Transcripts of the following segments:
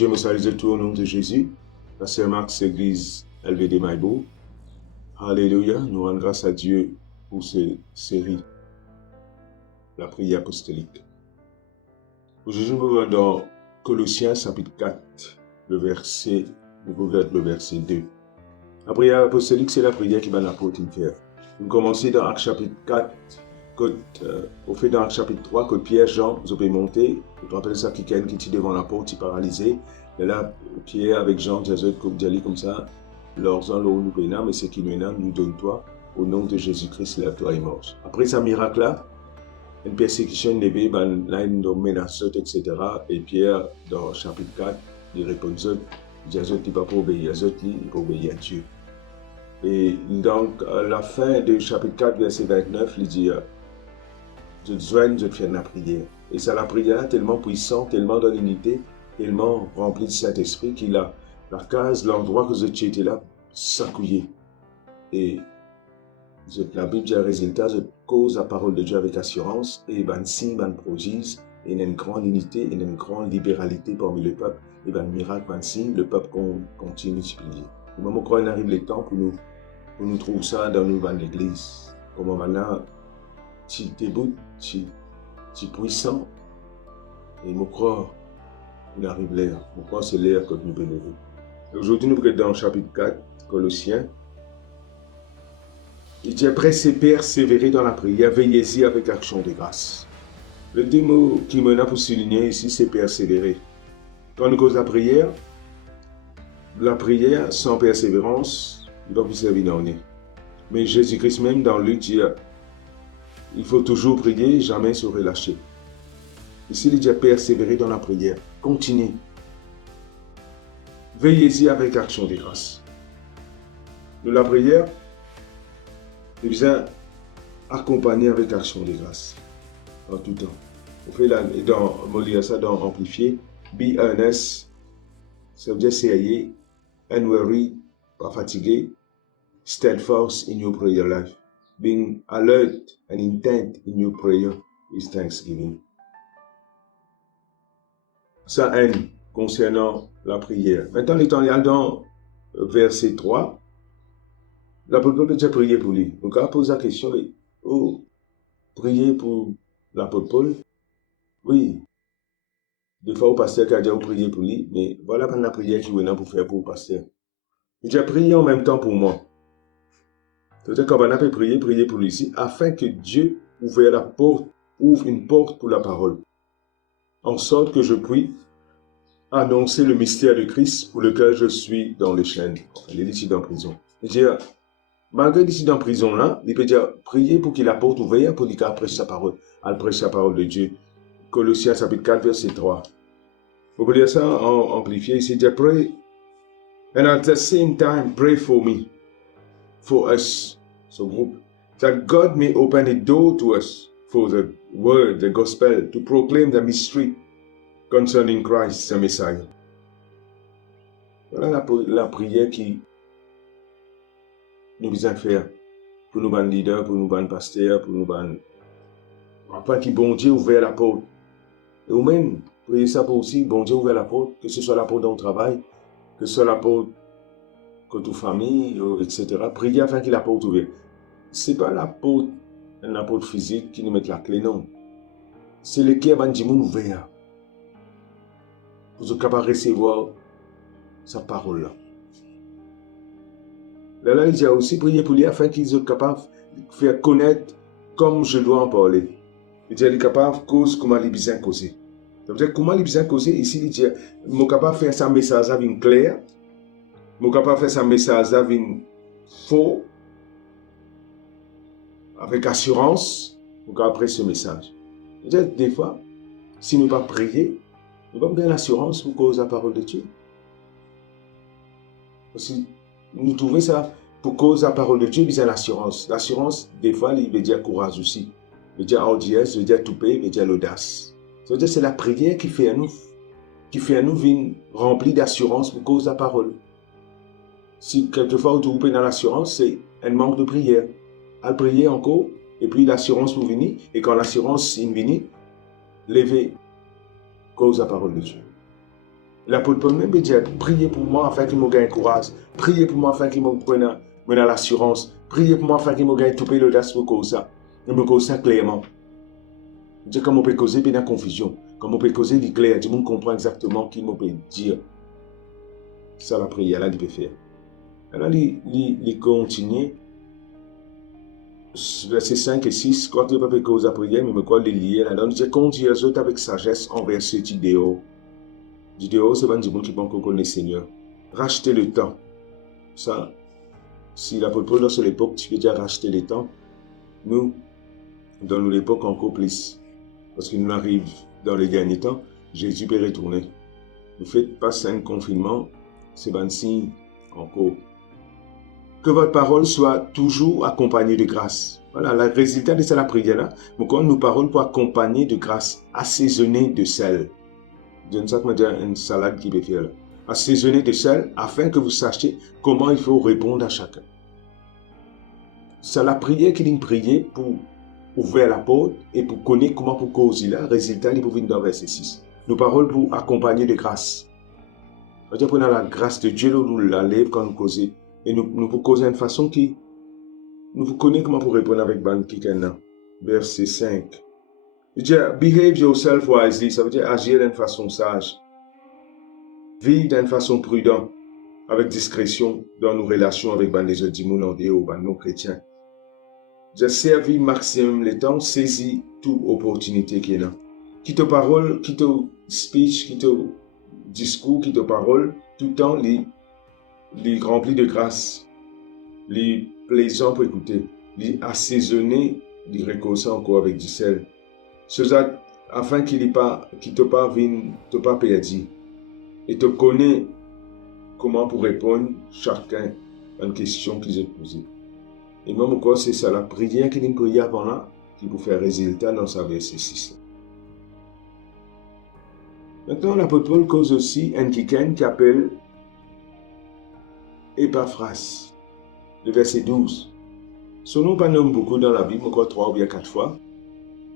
Dieu me salue tout au nom de Jésus. La sœur Max, église LVD Maïbo. Alléluia. Nous rendons grâce à Dieu pour cette série, la prière apostolique. Aujourd'hui, nous allons dans Colossiens chapitre 4, le verset 2. La prière apostolique, c'est la prière qui va l'apôtre faire. Nous commençons dans Actes chapitre 4, au fait dans Actes chapitre 3, que Pierre, Jean, vous avez monté, vous rappelez ça, qui était devant la porte, il paralysé. Et là, Pierre avec Jean, Jésus, comme ça, leurs uns, nous pénam, mais ce qui nous éname, nous donne toi, au nom de Jésus-Christ, lève-toi et marche. Après ce miracle-là, une persécution levée, là, une menace, etc. Et Pierre, dans chapitre 4, il répond, Jésus, il ne va pas obéir, il va obéir à Dieu. Et donc, à la fin du chapitre 4, verset 29, il dit, je te fais la prière. Et ça, la prière tellement puissante, tellement dans l'unité, tellement remplie de Saint-Esprit qu'il a la case, l'endroit que tu étais là, s'accouillait. Et la Bible dit un résultat, je cause la parole de Dieu avec assurance, et ben signe, ben prodige, et il y a une grande unité, il y a une grande libéralité parmi le peuple, et ben miracle, ben signe, le peuple continue de multiplier. Au moment où il arrive le temps pour nous trouver ça dans l'église. Comment maintenant, tu es debout, tu es puissant, et je crois qu'il arrive l'air. Je crois que c'est l'air que nous bénissons. Aujourd'hui, nous sommes dans le chapitre 4, Colossiens. Il dit, persévérer dans la prière, veillez-y avec action de grâce. Le deux mots qui me pour souligner ici, c'est persévérer. Quand nous causons la prière sans persévérance, il va vous servir dans le nez. Mais Jésus-Christ même dans Luc dit, il faut toujours prier, jamais se relâcher. Ici, il dit persévérer dans la prière. Continuez. Veillez-y avec action de grâce. De la prière, il vient accompagner avec action de grâce. En tout temps. On fait on lire ça dans Amplifié. Be earnest, ça veut dire sérieux, unwearied, pas fatigué, steadfast in your prayer life. Being alert and intent in your prayer is thanksgiving. Ça aide concernant la prière. Maintenant, l'éternel dans verset 3, l'apôtre Paul a déjà prié pour lui. Donc, on pose la question, prier pour l'apôtre Paul? Oui. Des fois, au pasteur qui a déjà prié pour lui, mais voilà la prière qu'il venait pour faire pour le pasteur. Il a prié en même temps pour moi. C'est-à-dire qu'on a prié pour lui ici, afin que Dieu ouvre une porte pour la parole, en sorte que je puisse annoncer le mystère de Christ pour lequel je suis dans les chaînes. Il est ici dans la prison. Il dit, malgré ici dans la prison là, il peut dire, prier pour qu'il apporte ouverte pour qu'il prêche sa parole. Elle prêche la parole de Dieu. Colossiens chapitre 4, verset 3. Vous pouvez lire ça en amplifié ici. Il dit, pray, and at the same time, pray for me, for us, ce groupe, that God may open the door to us for the word, the gospel, to proclaim the mystery concerning Christ, the Messiah. Voilà la prière qui nous besoin faire pour nous, leaders, pour nous, pasteurs, pour nous, afin que bon Dieu ouvre la porte. Et vous-même, priez ça pour aussi, bon Dieu ouvre la porte, que ce soit la porte dans le travail, que ce soit la porte que toute famille, etc. Priez afin qu'il la porte ouverte. Ce n'est pas la porte physique qui nous met la clé, non. C'est le cœur de monde ouvert. Pour être capable de recevoir sa parole là. Là, il y a aussi prié pour lui afin qu'il soit capable de faire connaître comme je dois en parler. Il dit, il est capable de causer comment il besoin de causer. Ça veut dire comment il besoin de causer. Ici, il dit, il est capable de faire sa message avec clair. Il est capable de faire sa message avec faux. Avec assurance. Il est capable de faire ce message. C'est-à-dire, des fois, si nous ne pas prier, nous avons bien l'assurance pour cause la parole de Dieu. Aussi, nous trouvons ça pour cause la parole de Dieu, il y a l'assurance. L'assurance, des fois, il veut dire courage aussi. Il veut dire audience, il veut dire toupé, il veut dire l'audace. Ça veut dire c'est la prière qui fait à nous vivre rempli d'assurance pour cause la parole. Si quelquefois vous trouvez dans l'assurance, c'est un manque de prière. À prier encore, et puis l'assurance vous venir, et quand l'assurance vient, levez cause la parole de Dieu. L'apôtre Paul même dit, priez pour moi afin qu'il me gagne courage. Priez pour moi afin qu'il me prenne l'assurance. Priez pour moi afin qu'il me gagne tout l'audace pour cause ça. Et me cause ça clairement. Dieu, comme on peut causer, puis dans la confusion. Comme on peut causer, il est clair. Tout le monde comprend exactement qu'il me peut dire. Ça, la prière, là, il peut faire. Alors, il continue. Versets 5 et 6, quand il ne peut pas causer la prière, mais quoi les lier là-dedans, il dit, conduis les autres avec sagesse envers ceux d'idéaux. D'idéaux, c'est pas du monde qui pense qu'on connaît le Seigneur. Racheter le temps. Ça, si l'apôtre Paul, dans l'époque, tu peux déjà racheter le temps. Nous, dans l'époque, encore plus. Parce qu'il nous arrive dans les derniers temps, Jésus peut retourner. Vous faites pas un confinement, c'est un signe encore. Que votre parole soit toujours accompagnée de grâce. Voilà, le résultat de ça, la prière là. Pourquoi nos paroles pour accompagner de grâce, assaisonnées de sel. Je ne sais pas dire une salade qui peut faire là. Assaisonnées de sel, afin que vous sachiez comment il faut répondre à chacun. C'est la prière qui est une prière pour ouvrir la porte et pour connaître comment pour causer là. Résultat, il faut venir dans verset 6. Nos paroles pour accompagner de grâce. C'est-à-dire qu'on a la grâce de Dieu, nous la lève quand nous causons. Et nous pouvons causer d'une façon qui nous vous connaissons comment pour répondre avec Ban Kikena. Verset 5. Il dit, behave yourself wisely, ça veut dire agir d'une façon sage. Vivre d'une façon prudente, avec discrétion dans nos relations avec les autres ou nos chrétiens. J'ai servi maximum le temps, saisi toute opportunité qui est là. Qui te parole, qui te speech, qui te discours, qui te parole, tout le temps, les remplis de grâce, les plaisants pour écouter, les assaisonnés, les réconcilier encore avec du sel. Cela, afin qu'il ne te pas perdu et te connaît comment pour répondre chacun à une question qu'ils ont posée. Et même encore, c'est ça, la prière qu'il a une prière avant là, qui peut faire résultat dans sa verset 6. Maintenant, l'apôtre Paul cause aussi un quelqu'un qui appelle Epaphras, le verset 12. Son nom pas nomme beaucoup dans la Bible, encore 3 ou bien 4 fois.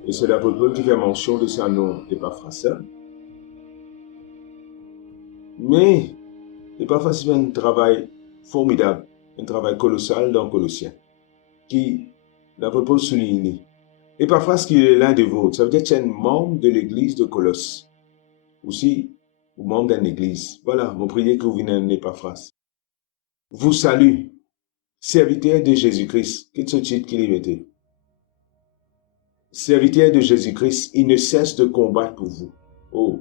Et c'est l'apôtre Paul qui fait mention de son nom, Epaphras. Mais Epaphras fait un travail formidable, un travail colossal dans Colossiens, qui l'apôtre Paul souligne. Epaphras qui est l'un de vôtres, ça veut dire que tu es un membre de l'église de Colosse. Aussi, ou membre d'une église. Voilà, mon prière que vous venez en Epaphras. Vous salue, serviteur de Jésus-Christ. Qu'est-ce que ce titre qu'il y mettait? Serviteur de Jésus-Christ, il ne cesse de combattre pour vous. Oh,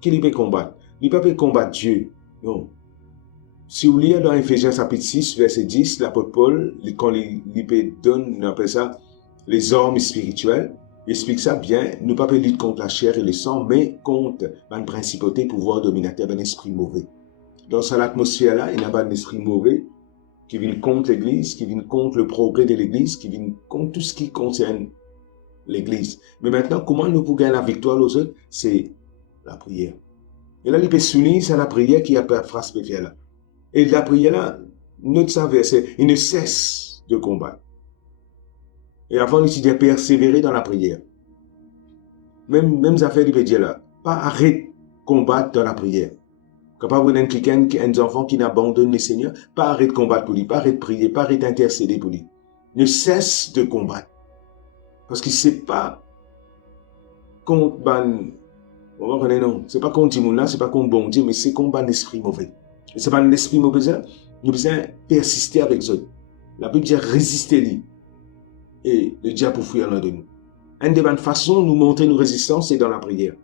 qu'il peut combattre? Il ne peut pas combattre Dieu. Non. Si vous lisez dans Ephésiens chapitre 6, verset 10, l'apôtre Paul, quand il donne, on appelle ça les armes spirituelles, il explique ça bien. Nous ne pouvons pas lutter contre la chair et le sang, mais contre une principauté, pouvoir dominateur, un esprit mauvais. Dans cette atmosphère-là, il n'y a pas d'esprit mauvais qui vient contre l'Église, qui vient contre le progrès de l'Église, qui vient contre tout ce qui concerne l'Église. Mais maintenant, comment nous pouvons gagner la victoire aux autres? C'est la prière. Et là, il peut souligner, c'est la prière qui a phrase là. Et la prière là, notre verset, il ne cesse de combattre. Et avant, il dit de persévérer dans la prière. Même affaires, il peut dire là, pas arrête de combattre dans la prière. Quand pas vous avez quelqu'un, un enfant qui n'abandonne le Seigneur, pas arrête de combattre pour lui, pas arrête de prier, pas arrête d'intercéder pour lui. Ne cesse de combattre. Parce que c'est pas contre non, c'est pas contre Dimouna, c'est pas contre bon Dieu, mais c'est contre l'esprit mauvais. Et c'est pas l'esprit mauvais, nous devons persister avec eux. La Bible dit résister lui. Et le diable pour fuir l'un de nous. Une des bonnes façons de nous montrer nos résistances, c'est dans la prière.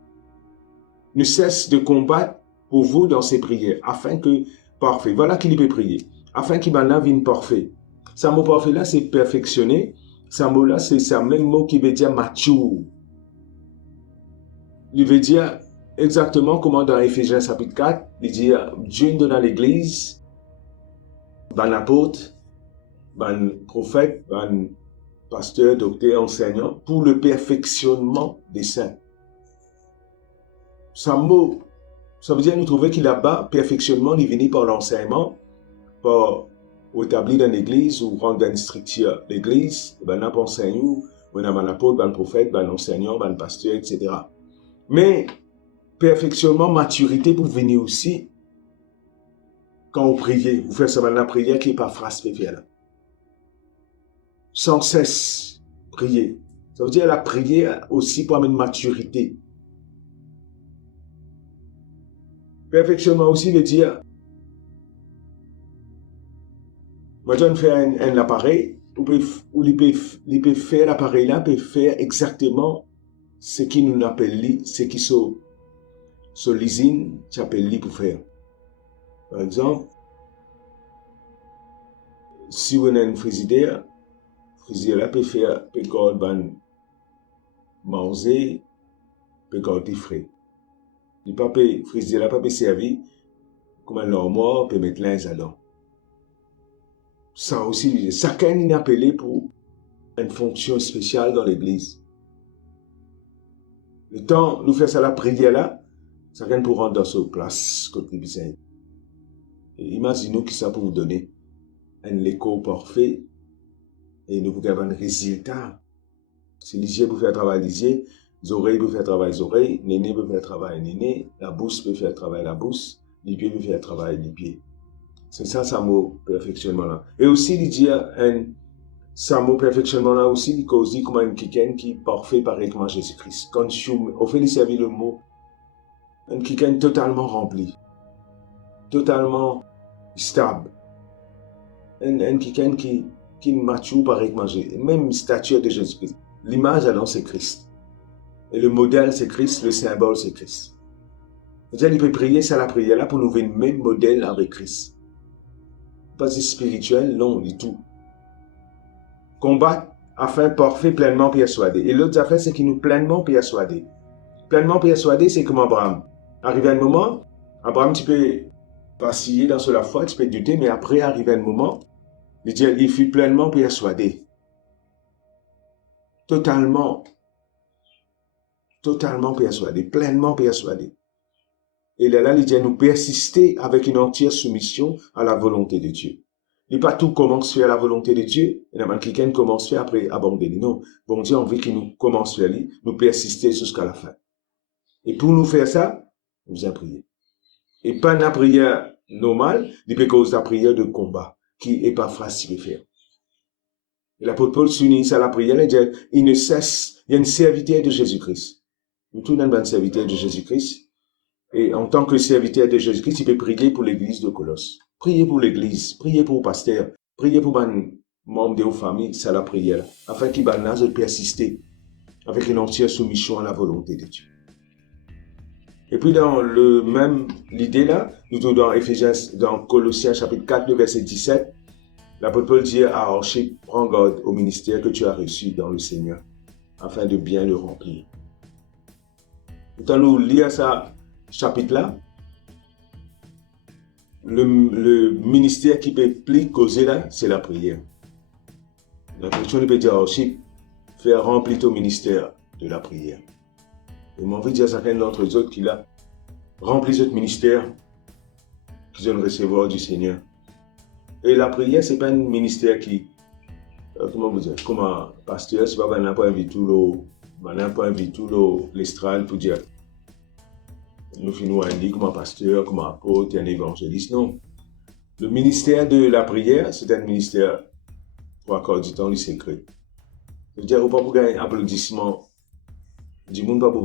Ne cesse de combattre pour vous dans ces prières, afin que, parfait, voilà qu'il peut prier, afin qu'il vienne parfait. Ce mot parfait là, c'est perfectionné. Ce mot là, c'est le même mot qui veut dire mature. Il veut dire exactement comment dans Ephésiens chapitre 4, il dit Dieu donne à l'église, un apôtre, un prophète, un pasteur, docteur, enseignant, pour le perfectionnement des saints. Ça veut dire nous trouver qu'il là-bas, perfectionnement, il vient par l'enseignement, par établir dans l'église ou rendre une structure l'église, ben un enseignant, un apôtre, un prophète, un enseignant, un pasteur, etc. Mais perfectionnement, maturité pour venir aussi quand vous priez. Vous faites seulement la prière qui n'est pas phrase faire là. Sans cesse prier. Ça veut dire la prière aussi pour amener maturité. Perfectionnement aussi veut dire, maintenant on fait un appareil, où il peut faire l'appareil là, peut faire exactement ce qui nous appelle, ce qui sont l'usine, tu appelles pour faire. Par exemple, si on a un frigidaire là peut faire, peut garder manger, peut garder frais. Le papier frigidaire là peut servir comme un armoire, peut mettre linge dedans. Ça aussi, chacun est appelé pour une fonction spéciale dans l'église. Le temps, nous faisons ça la prière là, chacun pour rendre dans sa place, côté besoin. Et imaginez que ça peut vous donner un écho parfait et nous vous avez un résultat. Si les yeux peuvent faire travail les yeux, les oreilles peuvent faire travail les oreilles, les nez peuvent faire travail les nez, la bouche peut faire travail la bouche, les pieds peuvent faire travail les pieds. C'est ça mot perfectionnement là. Et aussi, il dit ça mot perfectionnement là aussi, il cause comme un quelqu'un qui est parfait pareil comme Jésus-Christ. Quand on fait servir le mot, un quelqu'un totalement rempli, totalement stable, un quelqu'un qui est mature pareil comme Jésus, même stature de Jésus-Christ. L'image alors c'est Christ. Et le modèle c'est Christ, le symbole c'est Christ. C'est-à-dire, il peut prier ça la prière là pour nous voir le même modèle avec Christ. Pas spirituel, non, du tout. Combattre afin parfait, pleinement persuadé. Et l'autre affaire, c'est qu'il nous pleinement persuadé. Pleinement persuadé, c'est comme Abraham. Arrivé à un moment, Abraham, tu peux vaciller dans la foi, tu peux douter, mais après, arrivé à un moment, il fut pleinement persuadé. Totalement persuadé, pleinement persuadé. Et là, il dit, nous persister avec une entière soumission à la volonté de Dieu. Il n'est pas tout commence à faire la volonté de Dieu, il y a quelqu'un commence à faire après abandonner. Non, bon Dieu, on veut qu'il nous commence à faire, nous persister jusqu'à la fin. Et pour nous faire ça, nous allons prier. Et pas une prière normale, il peut cause la prière de combat, qui n'est pas facile à faire. Et l'apôtre Paul s'unit à la prière, il dit, il ne cesse, il y a une serviteur de Jésus-Christ. Nous tous sommes un serviteur de Jésus-Christ. Et en tant que serviteur de Jésus-Christ, il peut prier pour l'église de Colosse. Priez pour l'église, priez pour le pasteur, priez pour les membres de vos familles, c'est la prière, afin qu'ils puissent persister avec une entière soumission à la volonté de Dieu. Et puis dans le même l'idée là, nous sommes dans Éphésiens, dans Colossiens chapitre 4, le verset 17, l'apôtre Paul dit à Archip, prends garde au ministère que tu as reçu dans le Seigneur, afin de bien le remplir. Quand nous lisons ça, chapitre-là, le ministère qui peut plus causer là, c'est la prière. La question peut dire aussi, faire remplir ton ministère de la prière. Et mon envie de dire à chacun d'entre eux autres qui a rempli ce ministère qu'ils ont recevoir du Seigneur. Et la prière, c'est pas un ministère qui, comment vous dire, comme un pasteur, c'est pas un point de vue tout l'estrade pour dire nous finissons à dire comme un pasteur, comme un apôtre, un évangéliste. Non. Le ministère de la prière, c'est un ministère pour accorder du temps, le secret. C'est-à-dire, on ne peut pas pour gagner un applaudissement du monde, pas pour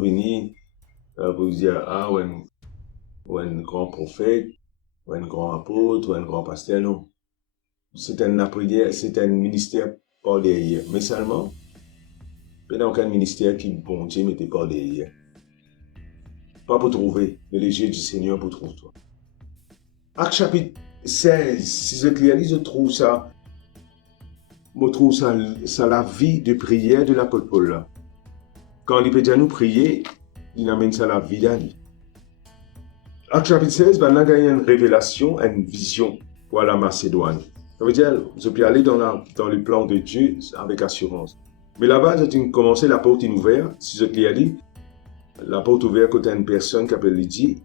venir pour dire, ah, ou un grand prophète, ou un grand apôtre, ou un grand pasteur, non. C'est une prière, c'est un ministère par derrière. Mais seulement, il n'y a aucun ministère qui, bon Dieu, mettait par derrière. Pas pour trouver, mais les yeux du Seigneur pour trouver toi. Acte chapitre 16, si je réalise, je trouve ça la vie de prière de l'apôtre Paul là. Quand il peut dire nous prier, il amène ça à la vie d'Ali. Acte chapitre 16, il y a une révélation, une vision pour la Macédoine. Ça veut dire, je peux aller dans le plan de Dieu avec assurance. Mais là-bas, j'ai commencé, la porte est ouverte, si je te dit, la porte ouverte côté une personne qui s'appelle Lydie,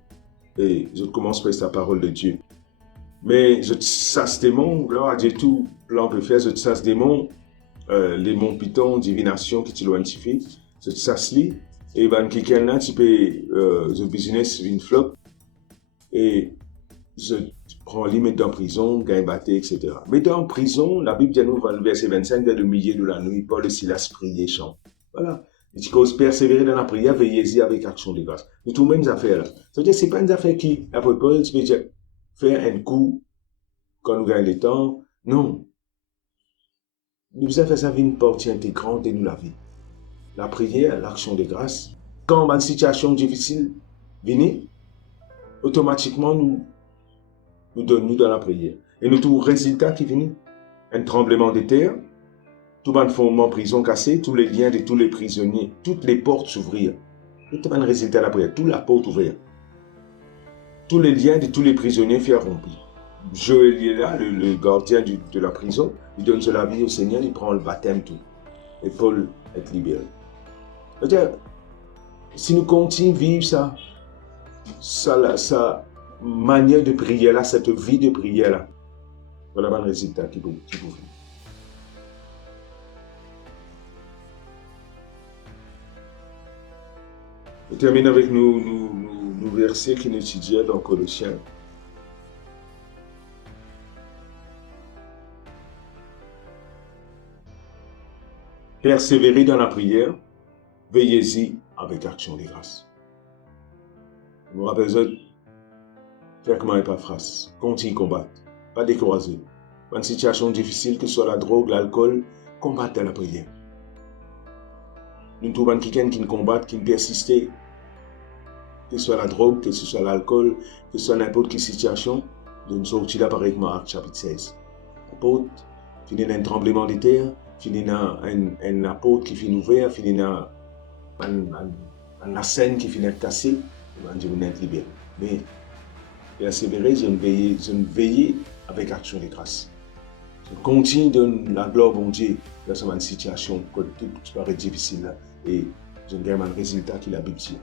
et je commence par la parole de Dieu. Mais je chasse démons, gloire à Dieu, tout plan peut faire, je chasse démons, les monts Python, divination qui t'éloignent, je chasse lui, Et ben, quelqu'un là, tu peux, the business vient flop, et je prends lui, mettre en prison, gagne batté, etc. Mettre en prison, la Bible dit nous, dans le verset 25, vers le milieu de la nuit, Paul et Silas priaient, chant. Voilà. Il dit qu'on persévérer dans la prière, veillez-y avec action de grâce. De toutes mêmes affaires là. C'est-à-dire, c'est pas une affaire qui, après Paul, tu peux dire, faire un coup quand nous gagnons le temps. Non. Nous avons fait ça une partie intégrante de nous la vie. La prière, l'action de grâce. Quand on a une situation difficile, venez, automatiquement, nous donnons dans la prière. Et nous trouvons le résultat qui vient. Un tremblement de terre, tout le fondement en prison cassé, tous les liens de tous les prisonniers, toutes les portes s'ouvrir. Tout un résultat de la prière, toute la porte ouverte. Tous les liens de tous les prisonniers furent rompus. Joël est là, le gardien de la prison, il donne la vie au Seigneur, il prend le baptême, tout. Et Paul est libéré. C'est-à-dire, si nous continuons à vivre sa manière de prier là, cette vie de prière là, voilà le résultat qui vous vient. On termine avec nos versets qui nous étudions dans Colossiens. Persévérez dans la prière, veillez-y avec action de grâce. Je me rappelle ça, faire comment et pas phrase, continuez à combattre, pas décourager. Dans une situation difficile, que ce soit la drogue, l'alcool, combattez la prière. Nous trouvons quelqu'un qui combat, qui persiste, que ce soit la drogue, que ce soit l'alcool, que ce soit n'importe quelle situation, nous sortir là par Marc chapitre 16. Apôtre, finit dans un tremblement de terre, finit dans un apôtre qui finit ouvert, finit dans la scène qui finit cassée, et Dieu nous est libéré. Mais persévérer, je ne veille avec action de grâce. Je continue de donner la gloire au Dieu dans cette situation qui paraît difficile et je gagne un résultat qui la Bible dit.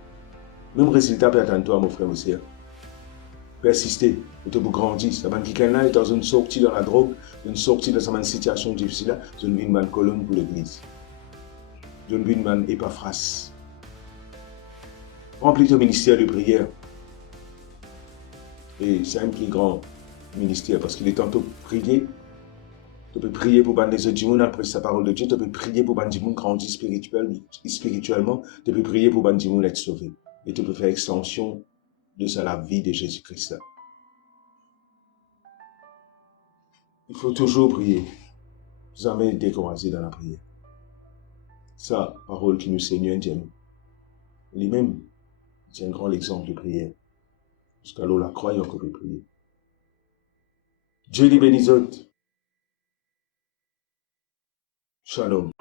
Même résultat peut attendre toi, mon frère, mon sœur. Persister, et te grandir. Ça va quelqu'un là est dans une sortie dans la drogue, une sortie dans une situation difficile là, je ne vis une colonne pour l'église. Je ne vis une épaphras. Remplis ton ministère de prière. Et c'est un plus grand ministère parce qu'il est tantôt prier. Tu peux prier pour les autres gens après sa parole de Dieu. Tu peux prier pour les gens grandir spirituellement. Tu peux prier pour les gens être sauvés. Et tu peux faire extension de ça la vie de Jésus-Christ. Il faut toujours prier. Jamais décourager dans la prière. Sa parole qui nous Seigneur dit nous. Lui-même, c'est un grand exemple de prière. Jusqu'à l'eau la croyant qu'on peut prier. Dieu les bénisse. Shalom.